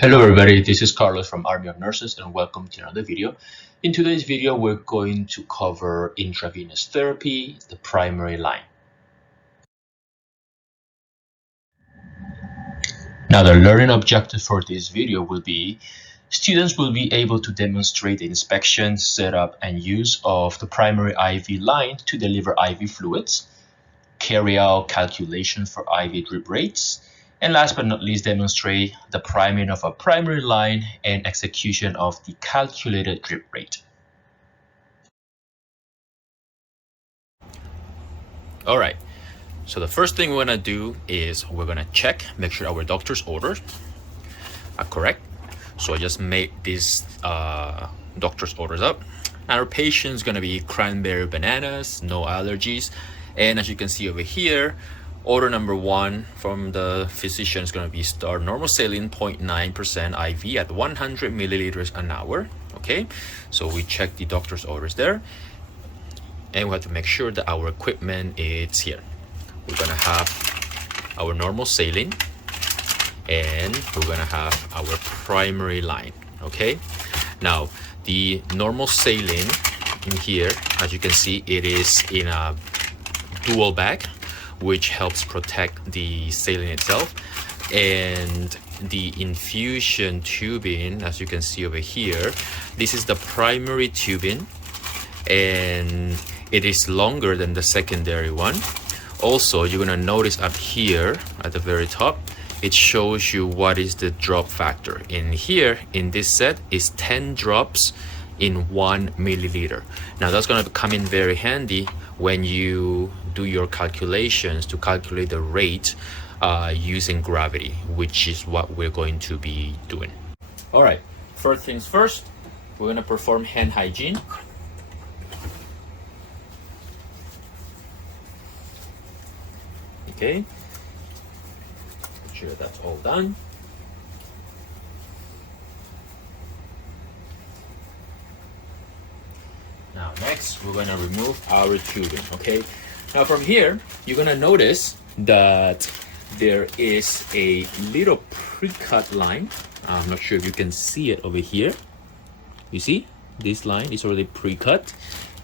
Hello everybody, this is Carlos from Army of Nurses and welcome to another video. In today's video, we're going to cover intravenous therapy, the primary line. Now the learning objective for this video will be students will be able to demonstrate the inspection, setup, and use of the primary IV line to deliver IV fluids, carry out calculation for IV drip rates, and last but not least, demonstrate the priming of a primary line and execution of the calculated drip rate. All right, so the first thing we're gonna do is we're gonna check, make sure our doctor's orders are correct. So I just made these doctor's orders up. Our patient's gonna be cranberry bananas, no allergies. And as you can see over here, order number 1 from the physician is going to be start normal saline 0.9% IV at 100 milliliters an hour. Okay, so we check the doctor's orders there, and we have to make sure that our equipment is here. We're going to have our normal saline, and we're going to have our primary line. Okay, now the normal saline in here, as you can see, it is in a dual bag, which helps protect the saline itself. And the infusion tubing, as you can see over here, this is the primary tubing, and it is longer than the secondary one. Also, you're gonna notice up here at the very top, it shows you what is the drop factor. In here, in this set, is 10 drops in 1 milliliter. Now that's gonna come in very handy when you do your calculations to calculate the rate using gravity, which is what we're going to be doing. All right, first things first, we're gonna perform hand hygiene. Okay, make sure that's all done. Now next, we're gonna remove our tubing, okay? Now from here, you're gonna notice that there is a little pre-cut line. I'm not sure if you can see it over here. You see, this line is already pre-cut.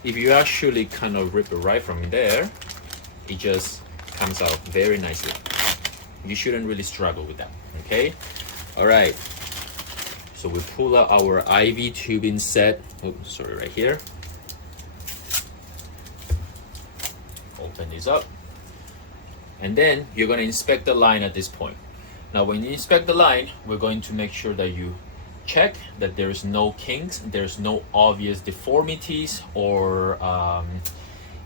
If you actually kind of rip it right from there, it just comes out very nicely. You shouldn't really struggle with that, okay? All right, so we pull out our IV tubing set. Oh, sorry, right here. Open this up, and then you're going to inspect the line at this point. Now when you inspect the line, we're going to make sure that you check that there's no kinks, there's no obvious deformities or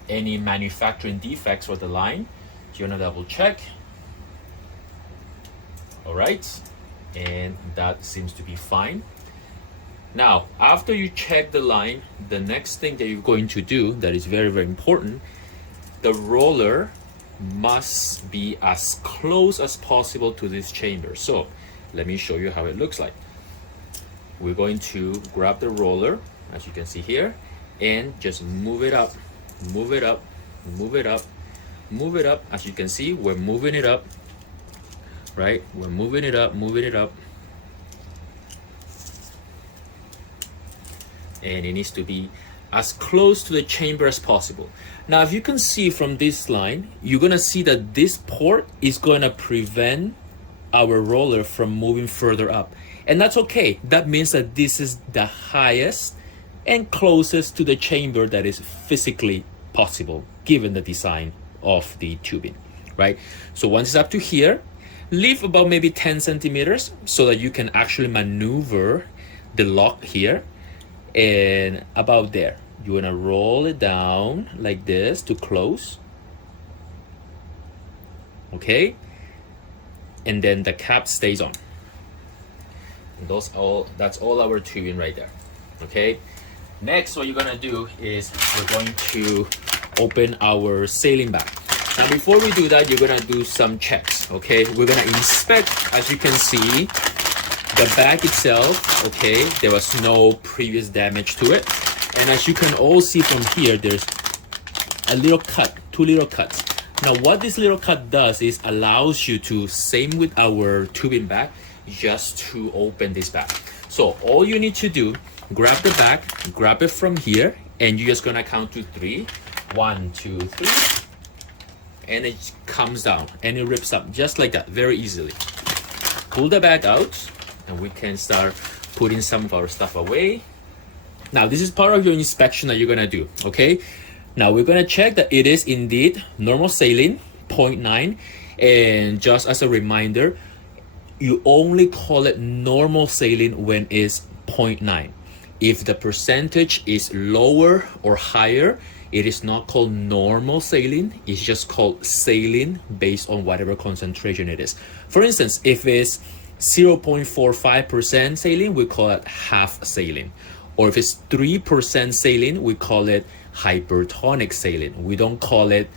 any manufacturing defects for the line. So you're going to double check. All right, and that seems to be fine. Now after you check the line, the next thing that you're going to do that is very, very important, the roller must be as close as possible to this chamber. So let me show you how it looks like. We're going to grab the roller, as you can see here, and just move it up, move it up, move it up, move it up. As you can see, we're moving it up, right? We're moving it up, moving it up. And it needs to be as close to the chamber as possible. Now, if you can see from this line, you're gonna see that this port is gonna prevent our roller from moving further up. And that's okay. That means that this is the highest and closest to the chamber that is physically possible, given the design of the tubing, right? So once it's up to here, leave about maybe 10 centimeters so that you can actually maneuver the lock here. And about there, you want to roll it down like this to close, okay? And then the cap stays on. And that's all our tubing right there, okay? Next, what you're gonna do is we're going to open our saline bag. Now before we do that, you're gonna do some checks, okay? We're gonna inspect, as you can see, the bag itself, okay, there was no previous damage to it. And as you can all see from here, there's a little cut, 2 little cuts. Now what this little cut does is allows you to, same with our tubing bag, just to open this bag. So all you need to do, grab the bag, grab it from here, and you're just gonna count to 3. 1, 2, 3, and it comes down and it rips up just like that, very easily. Pull the bag out, and we can start putting some of our stuff away. Now this is part of your inspection that you're gonna do, okay? Now we're gonna check that it is indeed normal saline, 0.9, and just as a reminder, you only call it normal saline when it's 0.9. If the percentage is lower or higher, it is not called normal saline, it's just called saline based on whatever concentration it is. For instance, if it's 0.45% saline, we call it half saline. Or if it's 3% saline, we call it hypertonic saline. We don't call it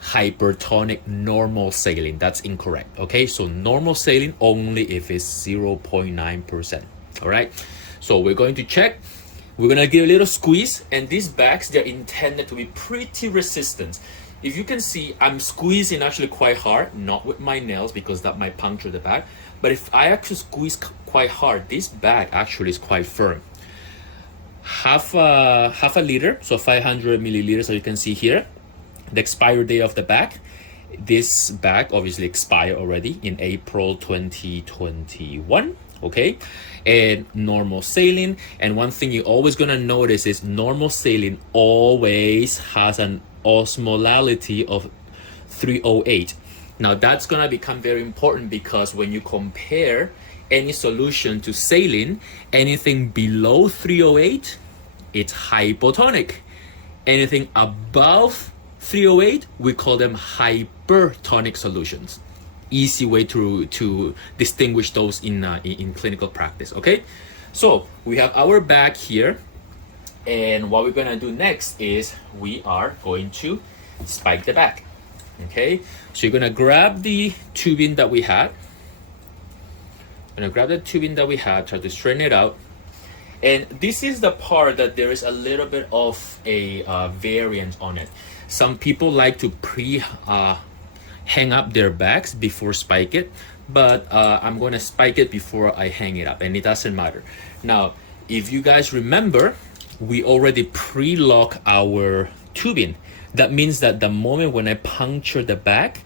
hypertonic normal saline. That's incorrect, okay? So normal saline only if it's 0.9%, all right? So we're going to check. We're gonna give a little squeeze, and these bags, they're intended to be pretty resistant. If you can see, I'm squeezing actually quite hard, not with my nails because that might puncture the bag, but if I actually squeeze quite hard, this bag actually is quite firm. Half a liter, so 500 milliliters, as you can see here. The expiry date of the bag. This bag obviously expired already in April 2021, okay? And normal saline, and one thing you're always gonna notice is normal saline always has an osmolality of 308. Now that's gonna become very important because when you compare any solution to saline, anything below 308, it's hypotonic. Anything above 308, we call them hypertonic solutions. Easy way to distinguish those in clinical practice, okay? So we have our bag here, and what we're gonna do next is we are going to spike the bag, okay? So you're gonna grab the tubing that we had. Try to straighten it out. And this is the part that there is a little bit of a variant on it. Some people like to hang up their bags before spike it, but I'm going to spike it before I hang it up, and it doesn't matter. Now, if you guys remember, we already pre-lock our tubing. That means that the moment when I puncture the bag,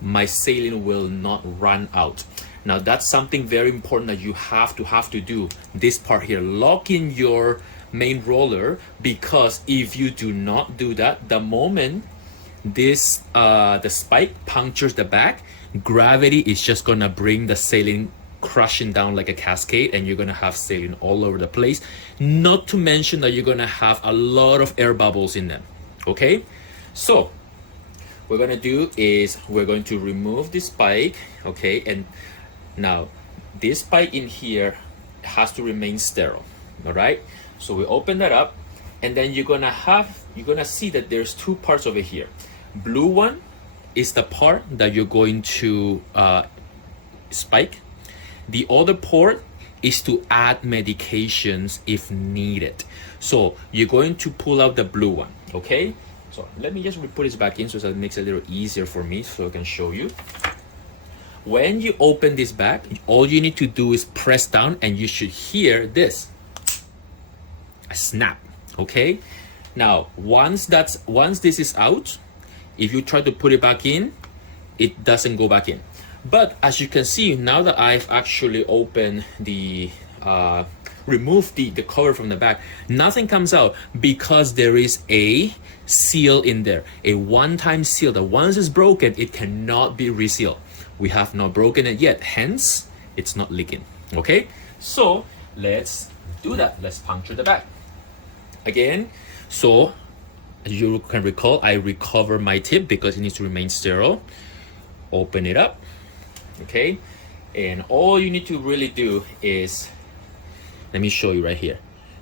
my saline will not run out. Now that's something very important that you have to do. This part here, lock in your main roller, because if you do not do that, the moment this the spike punctures the back, gravity is just gonna bring the saline crushing down like a cascade, and you're gonna have saline all over the place. Not to mention that you're gonna have a lot of air bubbles in them. Okay, so what we're gonna do is we're going to remove this spike. Okay, and now this spike in here has to remain sterile. All right, so we open that up, and then you're gonna see that there's two parts over here. Blue one is the part that you're going to spike. The other port is to add medications if needed. So you're going to pull out the blue one, okay? So let me just put this back in so that it makes it a little easier for me so I can show you. When you open this bag, all you need to do is press down, and you should hear this, a snap, okay? Now, once this is out, if you try to put it back in, it doesn't go back in. But as you can see, now that I've actually opened the removed the cover from the back, nothing comes out because there is a seal in there, a one-time seal that once it's broken, it cannot be resealed. We have not broken it yet, hence it's not leaking. Okay, so let's do that. Let's puncture the back again. So as you can recall, I recover my tip because it needs to remain sterile. Open it up, okay, and all you need to really do is, let me show you right here.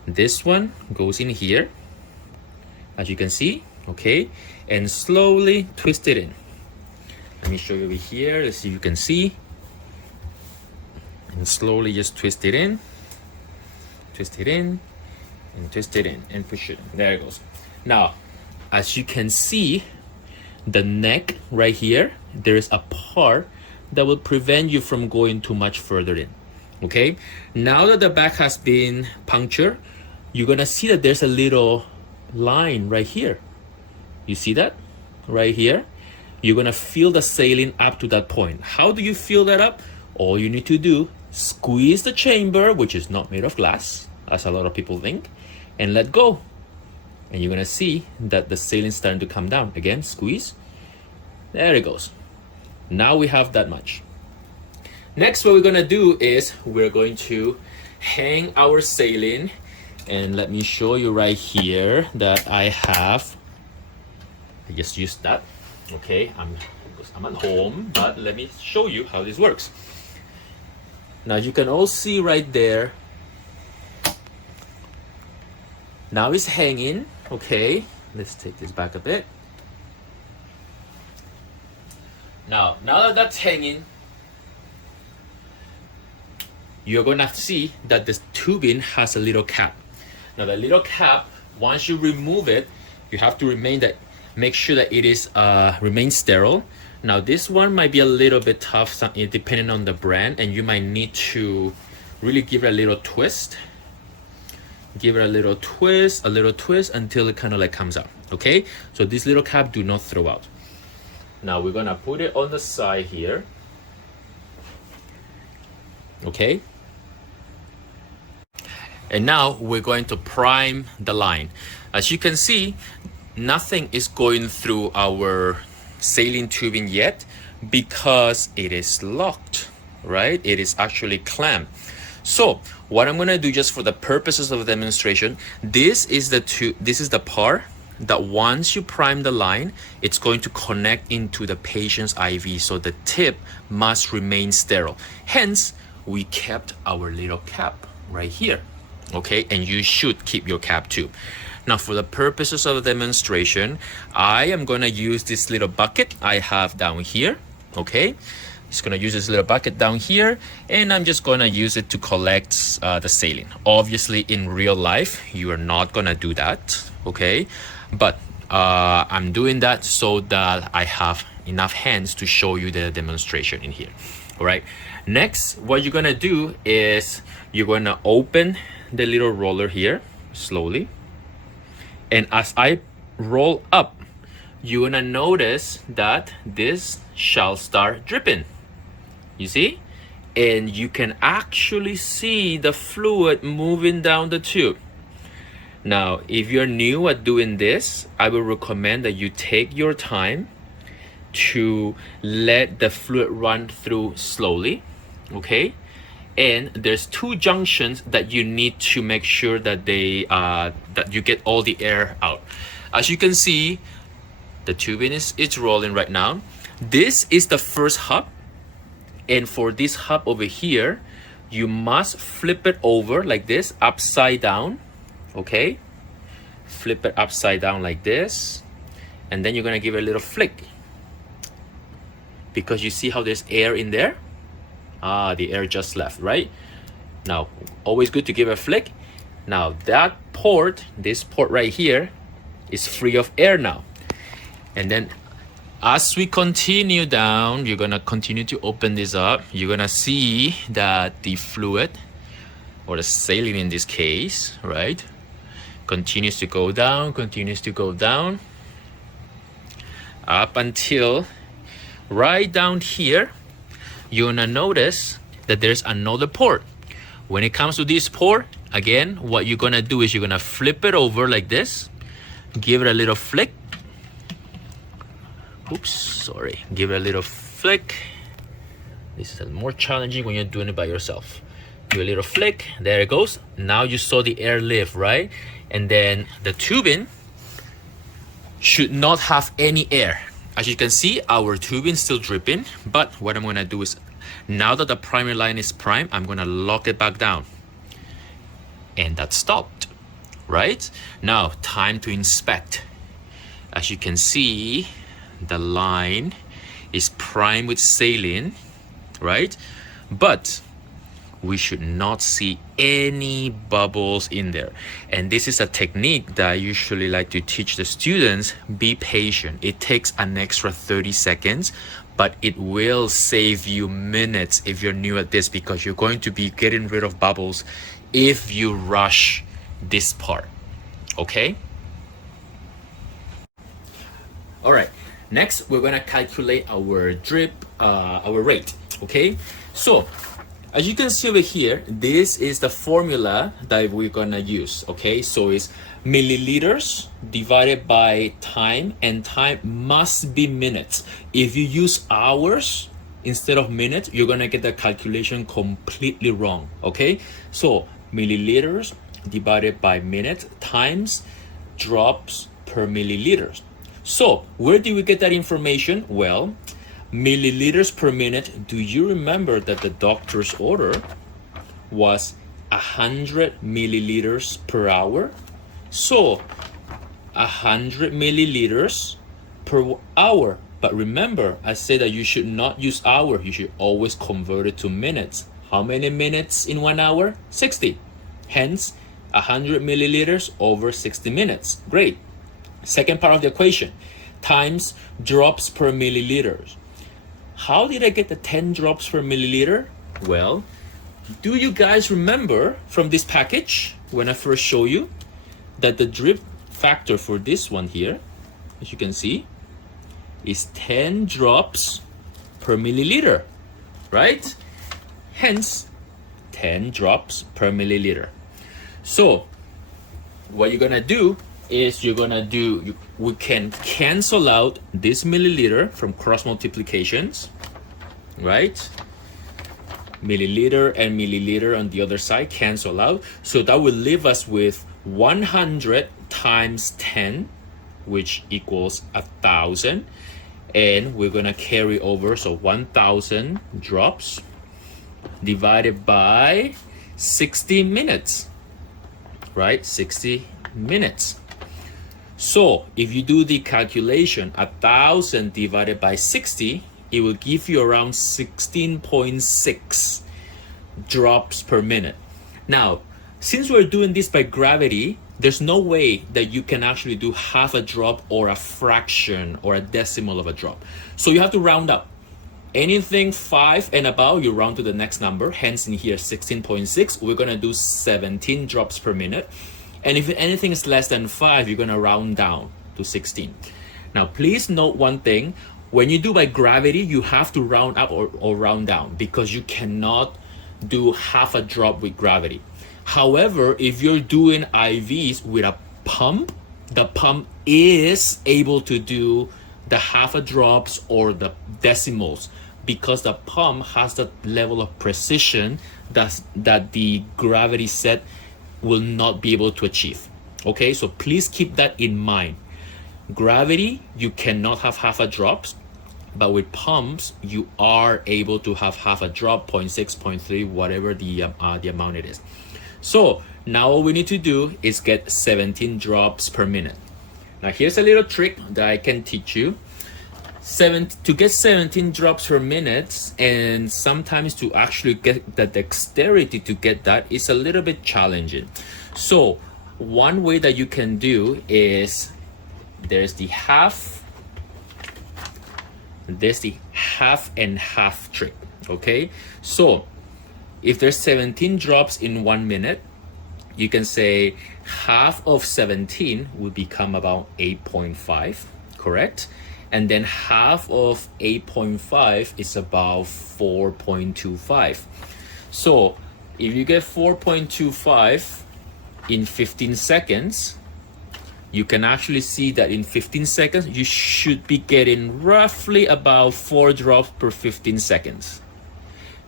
This one goes in here, as you can see, okay, and slowly twist it in. Let me show you over here. Let's see if you can see. And slowly just twist it in, twist it in, and twist it in, and push it in. There it goes. Now, as you can see, the neck right here, there is a part that will prevent you from going too much further in. Okay, now that the back has been punctured, you're gonna see that there's a little line right here. You see that right here? You're gonna fill the saline up to that point. How do you fill that up? All you need to do, squeeze the chamber, which is not made of glass, as a lot of people think, and let go. And you're gonna see that the saline's starting to come down. Again, squeeze. There it goes. Now we have that much. Next, what we're gonna do is we're going to hang our saline, and let me show you right here that I just used that. Okay, I'm at home, but let me show you how this works. Now you can all see right there. Now it's hanging. Okay, let's take this back a bit. Now that that's hanging, you're gonna see that this tubing has a little cap. Now the little cap, once you remove it, you have to make sure that it is remains sterile. Now this one might be a little bit tough depending on the brand, and you might need to really give it a little twist. Give it a little twist until it kind of like comes out. Okay, so this little cap do not throw out. Now we're gonna put it on the side here. Okay, and now we're going to prime the line. As you can see, nothing is going through our saline tubing yet because it is locked, right? It is actually clamped. So what I'm gonna do, just for the purposes of the demonstration, this is the part that once you prime the line, it's going to connect into the patient's IV, so the tip must remain sterile. Hence, we kept our little cap right here. Okay, and you should keep your cap too. Now, for the purposes of the demonstration, I am gonna use this little bucket I have down here. Okay, just gonna use this little bucket down here, and I'm just gonna use it to collect the saline. Obviously, in real life, you are not gonna do that. Okay, but I'm doing that so that I have enough hands to show you the demonstration in here. All right. Next, what you're gonna do is you're gonna open the little roller here slowly, and as I roll up, you're gonna notice that this shall start dripping. You see? And you can actually see the fluid moving down the tube. Now, if you're new at doing this, I would recommend that you take your time to let the fluid run through slowly. Okay, and there's two junctions that you need to make sure that that you get all the air out. As you can see, the tubing is rolling right now. This is the first hub, and for this hub over here, you must flip it over like this, upside down. Okay, flip it upside down like this, and then you're gonna give it a little flick, because you see how there's air in there. The air just left, right? Now, always good to give a flick. Now that port, this port right here, is free of air now. And then as we continue down, you're gonna continue to open this up. You're gonna see that the fluid, or the saline in this case, right, continues to go down, up until right down here. You're gonna notice that there's another port. When it comes to this port, again, what you're gonna do is you're gonna flip it over like this, give it a little flick. Give it a little flick. This is more challenging when you're doing it by yourself. Give a little flick, there it goes. Now you saw the air lift, right? And then the tubing should not have any air. As you can see, our tubing is still dripping, but what I'm gonna do is, now that the primary line is primed, I'm gonna lock it back down. And that stopped, right? Now, time to inspect. As you can see, the line is primed with saline, right? But we should not see any bubbles in there. And this is a technique that I usually like to teach the students. Be patient. It takes an extra 30 seconds, but it will save you minutes if you're new at this, because you're going to be getting rid of bubbles if you rush this part. Okay? All right, next we're gonna calculate our drip, our rate. Okay, so as you can see over here, this is the formula that we're gonna use. Okay, so it's milliliters divided by time, and time must be minutes. If you use hours instead of minutes, you're gonna get the calculation completely wrong. Okay, so milliliters divided by minute times drops per milliliters. So where do we get that information? Well, milliliters per minute. Do you remember that the doctor's order was 100 milliliters per hour? So 100 milliliters per hour. But remember, I said that you should not use hour. You should always convert it to minutes. How many minutes in 1 hour? 60. Hence, 100 milliliters over 60 minutes. Great. Second part of the equation, times drops per milliliters. How did I get the 10 drops per milliliter? Well, do you guys remember from this package when I first showed you that the drip factor for this one here, as you can see, is 10 drops per milliliter, right? Hence, 10 drops per milliliter. So what you're gonna do is we can cancel out this milliliter from cross multiplications, right? Milliliter and milliliter on the other side cancel out. So that will leave us with 100 times 10, which equals 1,000. And we're gonna carry over, so 1,000 drops divided by 60 minutes, right? 60 minutes. So if you do the calculation, 1,000 divided by 60, it will give you around 16.6 drops per minute. Now, since we're doing this by gravity, there's no way that you can actually do half a drop or a fraction or a decimal of a drop. So you have to round up. Anything 5 and above, you round to the next number. Hence in here, 16.6, we're gonna do 17 drops per minute. And if anything is less than 5, you're gonna round down to 16. Now, please note one thing. When you do by gravity, you have to round up or round down, because you cannot do half a drop with gravity. However, if you're doing IVs with a pump, the pump is able to do the half a drops or the decimals, because the pump has the level of precision that the gravity set will not be able to achieve. Okay, so please keep that in mind. Gravity, you cannot have half a drops, but with pumps, you are able to have half a drop, 0.6, 0.3, whatever the amount it is. So now all we need to do is get 17 drops per minute. Now here's a little trick that I can teach you. To get 17 drops per minute, and sometimes to actually get the dexterity to get that is a little bit challenging. So one way that you can do is there's the half and half trick. Okay, so if there's 17 drops in 1 minute, you can say half of 17 will become about 8.5, correct? And then half of 8.5 is about 4.25. So if you get 4.25 in 15 seconds, you can actually see that in 15 seconds, you should be getting roughly about 4 drops per 15 seconds.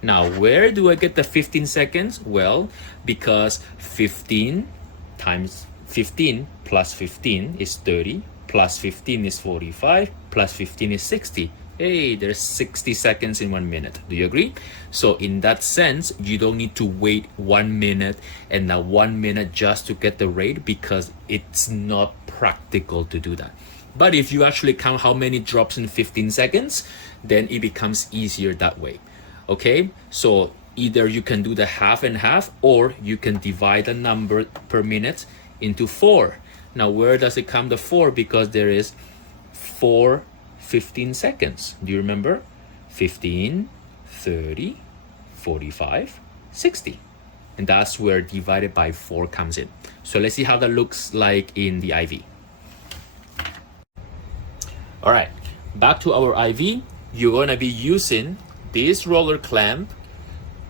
Now, where do I get the 15 seconds? Well, because 15 times 15 plus 15 is 30, plus 15 is 45, plus 15 is 60. Hey, there's 60 seconds in 1 minute. Do you agree? So in that sense, you don't need to wait 1 minute and now 1 minute just to get the rate, because it's not practical to do that. But if you actually count how many drops in 15 seconds, then it becomes easier that way. Okay, so either you can do the half and half, or you can divide the number per minute into 4. Now, where does it come the 4? Because there is 4 15 seconds. Do you remember? 15, 30, 45, 60. And that's where divided by 4 comes in. So let's see how that looks like in the IV. All right, back to our IV. You're gonna be using this roller clamp,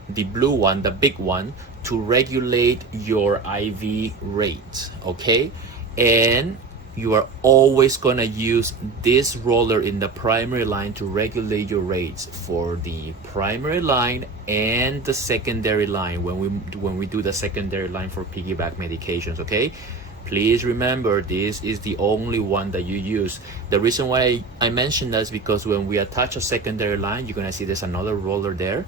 the blue one, the big one, to regulate your IV rate, okay? And you are always gonna use this roller in the primary line to regulate your rates for the primary line and the secondary line when we do the secondary line for piggyback medications, okay? Please remember, this is the only one that you use. The reason why I mentioned that is because when we attach a secondary line, you're gonna see there's another roller there,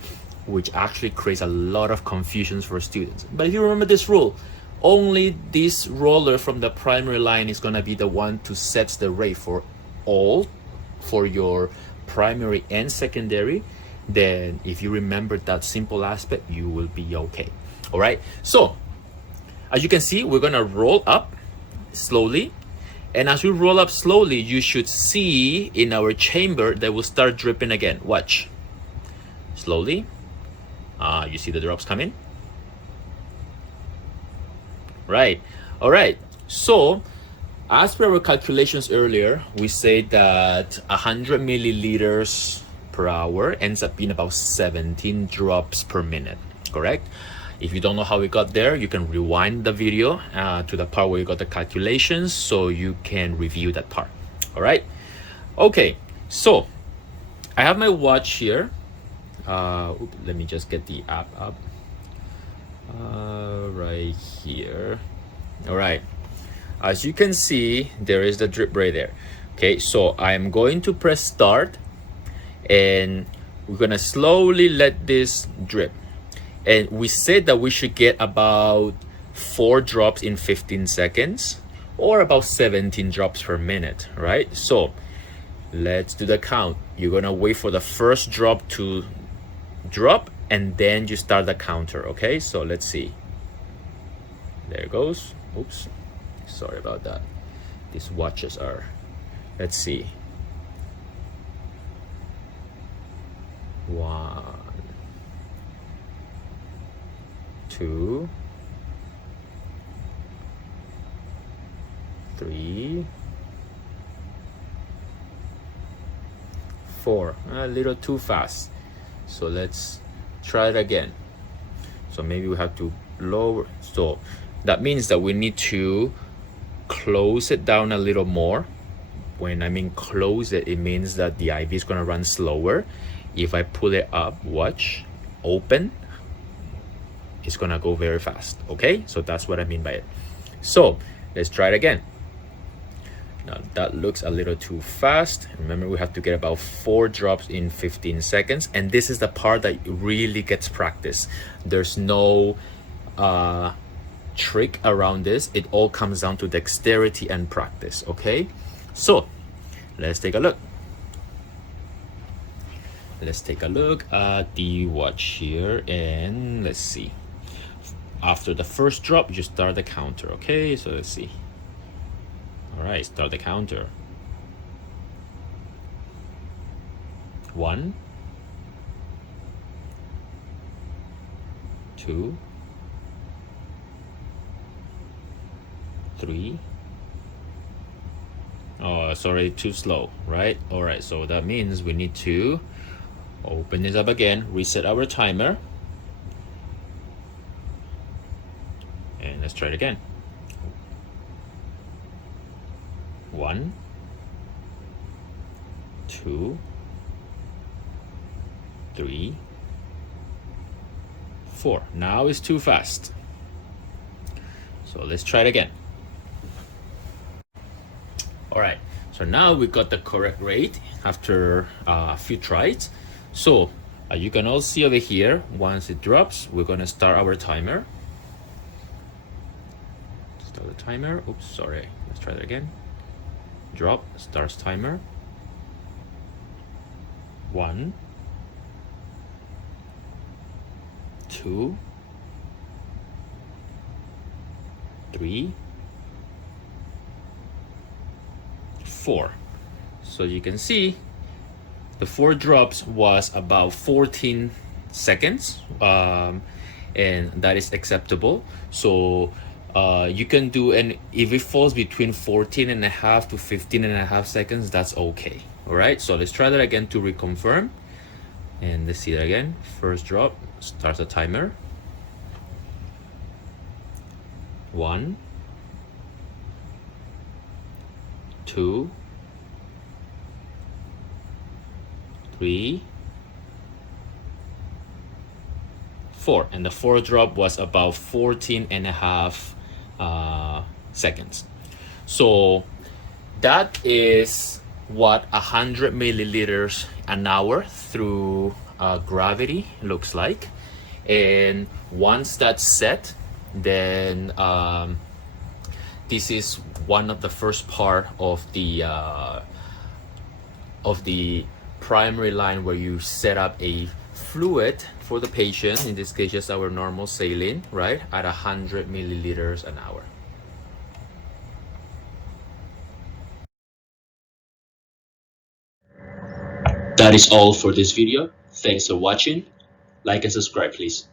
which actually creates a lot of confusions for students. But if you remember this rule, only this roller from the primary line is gonna be the one to set the rate for your primary and secondary. Then if you remember that simple aspect, you will be okay. All right, so as you can see, we're gonna roll up slowly. And as we roll up slowly, you should see in our chamber that will start dripping again. Watch. Slowly. You see the drops coming? Right. All right. So as per our calculations earlier, we said that 100 milliliters per hour ends up being about 17 drops per minute, correct? If you don't know how we got there, you can rewind the video to the part where you got the calculations so you can review that part. All right. Okay. So I have my watch here. Let me just get the app up. Right here. All right, as you can see, there is the drip right there. Okay, so I'm going to press start and we're gonna slowly let this drip. And we said that we should get about 4 drops in 15 seconds or about 17 drops per minute, right? So let's do the count. You're gonna wait for the first drop to drop and then you start the counter, okay? So let's see. There it goes. Oops, sorry about that. These watches are, let's see. 1, 2, 3, 4. A little too fast. So let's try it again. So maybe we have to lower. So that means that we need to close it down a little more. When I mean close it, it means that the IV is gonna run slower. If I pull it up, watch, open, it's gonna go very fast, okay? So that's what I mean by it. So let's try it again. Now that looks a little too fast. Remember, we have to get about 4 drops in 15 seconds. And this is the part that really gets practice. There's no trick around this. It all comes down to dexterity and practice, okay? So let's take a look. Let's take a look at the watch here and let's see. After the first drop, you start the counter, okay? So let's see. All right, start the counter. 1, 2, 3. Oh, sorry, too slow, right? All right, so that means we need to open this up again, reset our timer, and let's try it again. 1, 2, 3, 4. Now it's too fast. So let's try it again. All right, so now we got the correct rate after a few tries. So you can all see over here, once it drops, we're gonna start our timer. Start the timer. Oops, sorry. Let's try that again. Drop, starts timer. 1, 2, 3, 4. So you can see The 4 drops was about 14 seconds, and that is acceptable. So you can do, and if it falls between 14 and a half to 15 and a half seconds, that's okay. All right, so let's try that again to reconfirm. And let's see that again. First drop, starts the timer. 1, 2, 3, 4, and the 4th drop was about 14 and a half seconds. So that is what 100 milliliters an hour through gravity looks like. And once that's set, then this is one of the first part of the primary line, where you set up a fluid for the patient, in this case just our normal saline, right, at 100 milliliters an hour. That is all for this video. Thanks for watching. Like and subscribe, please.